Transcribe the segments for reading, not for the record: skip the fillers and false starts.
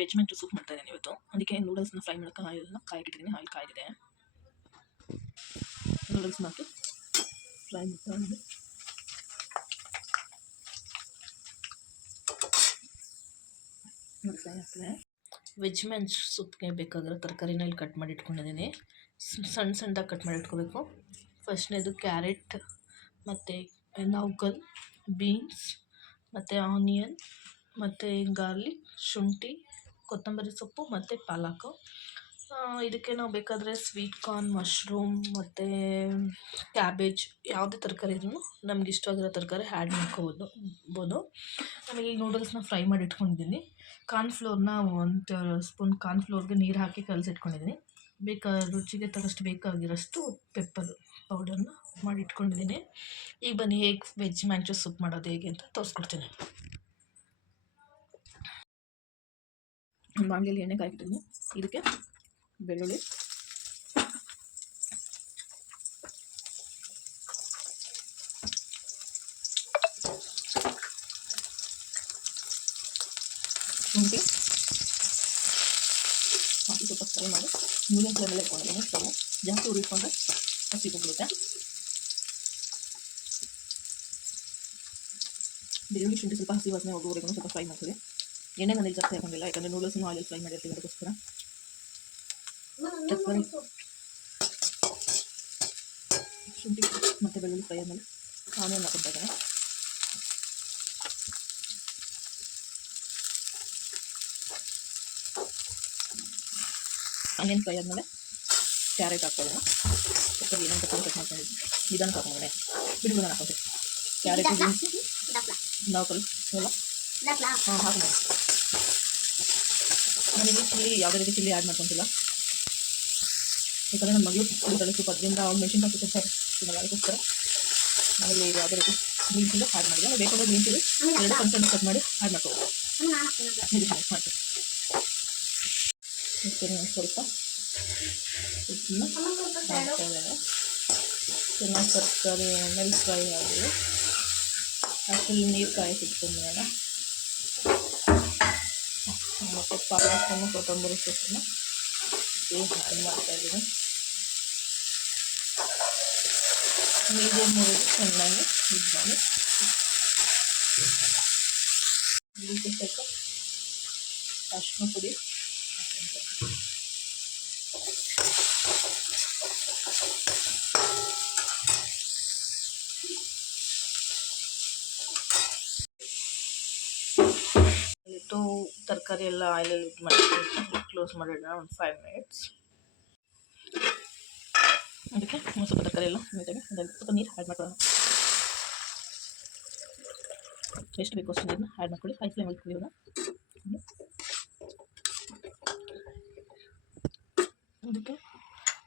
Veg ಮ್ಯಾಂಚೋ soup ಮಾಡ್ತಾ ಇದ್ದೀನಿ ಇವತ್ತು. ಅದಕ್ಕೆ ನೂಡಲ್ಸ್ನ ಫ್ರೈ ಮಾಡೋಕ್ಕೆ ಆಯಿಲ್ನ ಕಾಯಿಟ್ಟಿದ್ದೀನಿ. ಆಯಿಲ್ ಕಾಯ್ದಿದೆ. ನೂಡಲ್ಸ್ನ ಹಾಕಿ ಫ್ರೈ ಮಾಡ್ತಾ ಇದ್ದೀನಿ. ಫ್ರೈ ಆಗ್ತದೆ. ವೆಜ್ ಮ್ಯಾಂಚ್ ಸೂಪ್ಗೆ ಬೇಕಾಗಿರೋ ತರಕಾರಿನ ಇಲ್ಲಿ ಕಟ್ ಮಾಡಿ ಇಟ್ಕೊಂಡಿದ್ದೀನಿ. ಸಣ್ಣ ಸಣ್ಣದಾಗಿ ಕಟ್ ಮಾಡಿ ಇಟ್ಕೋಬೇಕು. ಫಸ್ಟ್ನೇದು ಕ್ಯಾರೆಟ್ ಮತ್ತು ನೌಕಲ್, ಬೀನ್ಸ್ ಮತ್ತು ಆನಿಯನ್ ಮತ್ತು ಗಾರ್ಲಿಕ್, ಶುಂಠಿ, ಕೊತ್ತಂಬರಿ ಸೊಪ್ಪು ಮತ್ತು ಪಾಲಕು. ಇದಕ್ಕೆ ನಾವು ಬೇಕಾದರೆ ಸ್ವೀಟ್ ಕಾರ್ನ್, ಮಶ್ರೂಮ್ ಮತ್ತು ಕ್ಯಾಬೇಜ್ ಯಾವುದೇ ತರಕಾರಿ ಇದ್ರೂ ನಮ್ಗೆ ಇಷ್ಟವಾಗಿರೋ ತರಕಾರಿ ಆ್ಯಡ್ ಮಾಡ್ಕೋಬೋದು. ಆಮೇಲೆ ಈ ನೂಡಲ್ಸ್ನ ಫ್ರೈ ಮಾಡಿ ಇಟ್ಕೊಂಡಿದ್ದೀನಿ. ಕಾರ್ನ್ಫ್ಲೋರ್ನ 1 ಸ್ಪೂನ್ ಕಾರ್ನ್ಫ್ಲೋರ್ಗೆ ನೀರು ಹಾಕಿ ಕಲಸಿಟ್ಕೊಂಡಿದ್ದೀನಿ. ರುಚಿಗೆ ತಕ್ಕಷ್ಟು ಬೇಕಾಗಿರೋಷ್ಟು ಪೆಪ್ಪರ್ ಪೌಡರ್ನ ಮಾಡಿ ಇಟ್ಕೊಂಡಿದ್ದೀನಿ. ಈಗ ಬನ್ನಿ ಹೇಗೆ ವೆಜ್ ಮ್ಯಾಂಚೋ ಸೂಪ್ ಮಾಡೋದು ಹೇಗೆ ಅಂತ ತೋರಿಸ್ಕೊಡ್ತೀನಿ. ಒಂದು ಬಾಣಲೆಯಲ್ಲಿ ಎಣ್ಣೆ ಕಾಯ್ತಿದ್ದೀನಿ. ಇದಕ್ಕೆ ಬೆಳ್ಳುಳ್ಳಿ, ಶುಂಠಿ ಹಾಕಿ ಸ್ವಲ್ಪ ಫ್ರೈ ಮಾಡಿ ಮೀಡಿಯಂ ಫ್ಲೇಮಲ್ಲಿ ಇಟ್ಕೊಂಡಿದ್ದೀನಿ. ಸ್ಟವ್ ಜಾಸ್ತಿ ಉರಿಸ್ಕೊಂಡ್ರೆ ಹಸಿ ಹೋಗ್ಬಿಡುತ್ತೆ. ಬೆಳ್ಳುಳ್ಳಿ ಶುಂಠಿ ಸ್ವಲ್ಪ ಹಸಿ ವಾಸನೆ ಹೋಗೋವರೆಗೂ ಸ್ವಲ್ಪ ಫ್ರೈ ಮಾಡ್ತೀವಿ. ಎಣ್ಣೆ ಮನೇಲಿ ಜಾಸ್ತಿ ಹಾಕೊಂಡಿಲ್ಲ, ಯಾಕಂದರೆ ನೂಡಲ್ಸ್ನ ಆಯಿಲ್ ಫ್ರೈ ಮಾಡಿರ್ತೀವಿ. ಅದಕ್ಕೋಸ್ಕರ ತರಕಾರಿ ಶುಂಠಿ ಮತ್ತು ಬೆಳ್ಳುಳ್ಳಿ ಫ್ರೈ ಆದಮೇಲೆ ಆನಿಯನ್ ಹಾಕೊತಾ ಇದ್ದೇನೆ. ಆನಿಯನ್ ಫ್ರೈ ಆದಮೇಲೆ ಕ್ಯಾರೆಟ್ ಹಾಕ್ತಾಯಿದ್ದೀನಿ. ಸ್ವಲ್ಪ ಏನೇನು ತರಕಾರಿ ಕಟ್ ಮಾಡ್ಕೊಂಡಿದ್ದೀನಿ ನಿಧಾನಕ್ಕೆ ಹಾಕೊಂಡೆ ಬಿಡುಗಡೆ ಹಾಕೊಂಡೆ. ಕ್ಯಾರೆಟ್, ಬೀನ್ಸು, ನೌಕಲ್ ಎಲ್ಲ ಹಾಕೊಂಡು ನನಗೆ ಚಿಲ್ಲಿ ಯಾವುದೇ ರೀತಿ ಚಿಲ್ಲಿ ಆ್ಯಡ್ ಮಾಡ್ಕೊತಿಲ್ಲ, ಯಾಕಂದರೆ ನನ್ನ ಮಗಳು ಕುಡಿತಾಳೆ ಸ್ವಲ್ಪ, ಅದರಿಂದ ಅವ್ರು ಮೆಣಸಿನ್ಕಾಯಿ ಸ್ವಲ್ಪ ತಿನ್ನಲ್ಲ. ಅದಕ್ಕೋಸ್ಕರ ಆಮೇಲೆ ಯಾವುದೇ ರೀತಿ ಬೀನ್ಸಿಂದ ಆ್ಯಡ್ ಮಾಡಿಲ್ಲ. ಬೇಕಾದ್ರೆ ಬೀನ್ಸಿಗೆ 2 ಸಣ್ಣ ಕಟ್ ಮಾಡಿ ಆ್ಯಡ್ ಮಾಡ್ಕೋಬೋದು. ಮಾಡ್ತೀವಿ. ಸ್ವಲ್ಪ ಉಪ್ಪನ್ನ ಹಾಕ್ತಾಯಿದ್ದೇನೆ. ಚೆನ್ನಾಗಿ ತರಕಾರಿ ಎಣ್ಣೆಲಿ ಫ್ರೈ ಆಗಿದೆ. ಅಷ್ಟರಲ್ಲಿ ನೀರು ಕಾಯಿಸಿಟ್ಕೊಂಡ್ಬೇಡ. ಮತ್ತು ಪಾಲಕನ್ನು, ಕೊತ್ತಂಬರಿ ಸೊಪ್ಪನ್ನು ಆ್ಯಡ್ ಮಾಡ್ತಾಯಿದ್ದೀನಿ. ಮೀಡಿಯಮ್ ಮುರಿದು ಚೆನ್ನಾಗಿ ಇದು ಮಾಡಿ ಇದಕ್ಕೆ ಸ್ವಲ್ಪ ಅರಿಶಿನ ಪುಡಿ ಇಟ್ಟು ತರಕಾರಿ ಎಲ್ಲ ಆಯಿಲಲ್ಲಿ ಇದು ಮಾಡಿ ಕ್ಲೋಸ್ ಮಾಡಿಡೋಣ ಒಂದು 5 ಮಿನಿಟ್ಸ್. ಅದಕ್ಕೆ ಸ್ವಲ್ಪ ತರಕಾರಿ ಎಲ್ಲ ನೀಟಾಗಿ ಅದಕ್ಕೆ ಸ್ವಲ್ಪ ನೀರು ಆ್ಯಡ್ ಮಾಡ್ಕೊಳ್ಳೋಣ. ಎಷ್ಟು ಬೇಕು ಅಷ್ಟು ನೀರನ್ನ ಆ್ಯಡ್ ಮಾಡ್ಕೊಳ್ಳಿ. ಹೈ ಫ್ಲೇಮಲ್ಲಿ ಕುಡಿಯೋಣ. ಅದಕ್ಕೆ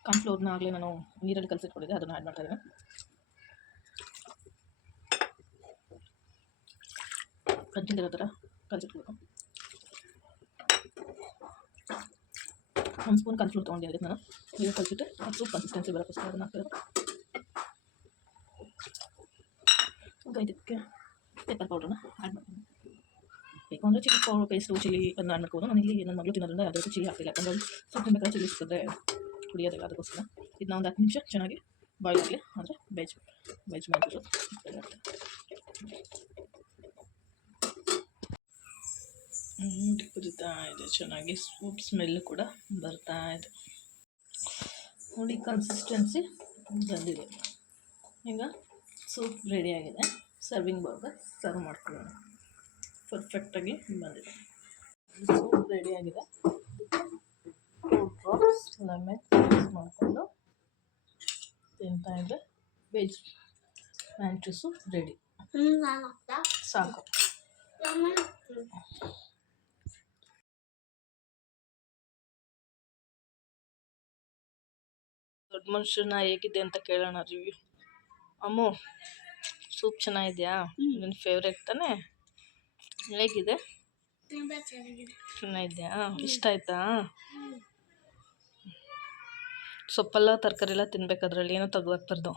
ಕಾರ್ನ್ಫ್ಲೋರ್ನ ಆಗಲೇ ನಾನು ನೀರಲ್ಲಿ ಕಲಸಿಟ್ಕೊಂಡಿದ್ದೆ, ಅದನ್ನು ಆ್ಯಡ್ ಮಾಡ್ತಾ ಇದ್ದೇನೆ. ಕಂಚಿಲಿರೋ ಥರ ಕಲಸಿಟ್ಬೇಕು. 1 ಸ್ಪೂನ್ ಕಾರ್ನ್ಫ್ಲೋರ್ ತೊಗೊಂಡಿದ್ದೆ ನಾನು. ನೀರು ಕಲಿಸಿಟ್ಟು ಅದು ಕನ್ಸಿಸ್ಟೆನ್ಸಿ ಬರೋಕ್ಕೋಸ್ಕರ ಅದನ್ನು ಹಾಕ್ತಿರೋದು. ಈಗ ಇದಕ್ಕೆ ಪೆಪ್ಪರ್ ಪೌಡ್ರನ್ನ ಆ್ಯಡ್ ಮಾಡ್ತೀನಿ. ಬೇಕು ಅಂದರೆ ಚಿಲ್ಲಿ ಪೌಡರ್ ಪೇಸ್ಟು ಚಿಲ್ಲಿ ಅದನ್ನ ಆ್ಯಡ್ ಮಾಡ್ಬೋದು. ನಾನು ಇಲ್ಲಿ ನನ್ನ ಮಗಳು ತಿನ್ನೋದ್ರಿಂದ ಯಾವುದೇ ಚಿಲ್ಲಿ ಹಾಕ್ತಿಲ್ಲ, ಯಾಕಂದರೆ ಸೂಪ್ ತಿನ್ಬೇಕಾದ್ರೆ ಚಿಲ್ಲಿ ಸಿಕ್ಕಿದ್ರೆ ಕುಡಿಯೋದಿಲ್ಲ. ಅದಕ್ಕೋಸ್ಕರ ಇದನ್ನ ಒಂದು 10 ನಿಮಿಷ ಚೆನ್ನಾಗಿ ಬಾಯ್ಲ್ ಆಗಲಿ. ಆದರೆ ವೆಜ್ ಮ್ಯಾಂಚೋ ಕುದಿತಾ ಇದೆ ಚೆನ್ನಾಗಿ. ಸೂಪ್ ಸ್ಮೆಲ್ ಕೂಡ ಬರ್ತಾ ಇದೆ. ನೋಡಿ ಕನ್ಸಿಸ್ಟೆನ್ಸಿ ಬಂದಿದೆ. ಈಗ ಸೂಪ್ ರೆಡಿಯಾಗಿದೆ. ಸರ್ವಿಂಗ್ ಬೌಲ್ಗೆ ಸರ್ವ್ ಮಾಡ್ಕೊಳ್ಳೋಣ. ಪರ್ಫೆಕ್ಟಾಗಿ ಬಂದಿದೆ. ಸೂಪ್ ರೆಡಿಯಾಗಿದೆ. 2 ಡ್ರಾಪ್ಸ್ ಲೆಮನ್ ಯೂಸ್ ಮಾಡಿಕೊಂಡು ತಿಂತಾ ಇದ್ದರೆ ವೆಜ್ ಮ್ಯಾಂಚೋ ಸೂಪ್ ರೆಡಿ. ಸಾಕು. ದೊಡ್ಡ ಮನುಷ್ಯನ ಹೇಗಿದೆ ಅಂತ ಕೇಳೋಣ ರಿವ್ಯೂ. ಅಮ್ಮು, ಸೂಪ್ ಚೆನ್ನಾಗಿದೆಯಾ? ನಿನ್ನ ಫೇವ್ರೇಟ್ ತಾನೇ? ಹೇಗಿದೆ? ಚೆನ್ನಾಗಿದೆಯಾ? ಇಷ್ಟ ಆಯ್ತಾ? ಸೊಪ್ಪೆಲ್ಲ ತರಕಾರಿ ಎಲ್ಲ ತಿನ್ಬೇಕು, ಅದರಲ್ಲಿ ಏನೋ ತೆಗ್ದಾಕ್ಬಾರ್ದು.